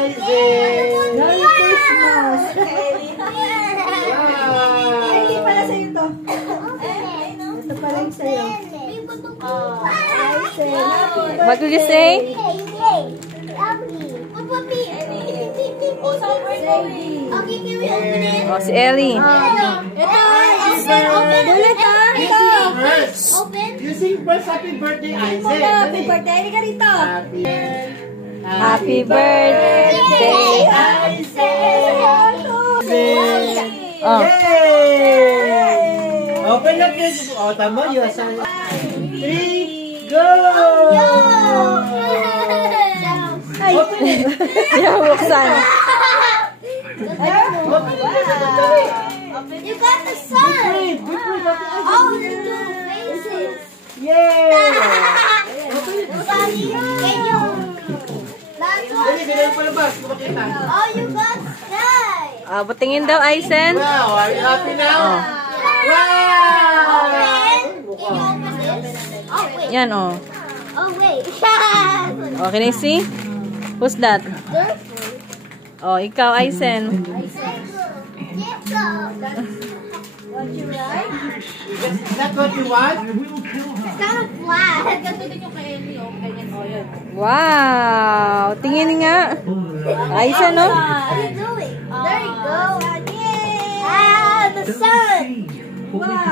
Isaac! Merry Christmas! Hindi pala sa'yo to. Ito pala yung sa'yo. What did you say? Oh, si Ellie. You sing first happy birthday, Isaac. Happy birthday. Hindi ka rito. Happy birthday, Isaac. Oh. Yay! Open up your... Oh, tama yun. 3, go! Open it. Yeah, buksan. You got the sun. Oh, you do faces. Yay! Dali, bilhin pa labas. Makita. Oh, you got sky. Patingin daw, Aisen. Wow, are you happy now? Oh. Wow! Can you open this? Oh, wait. Yan, oh. Oh, wait. Oh, can I see? Who's that? Oh, ikaw, Aisen. What you like? Is that what you want? It's kind of flat. Wow! Tingin nga. Aisen, no? What are you doing? There you go. Yay! Ah, the sun. Wow.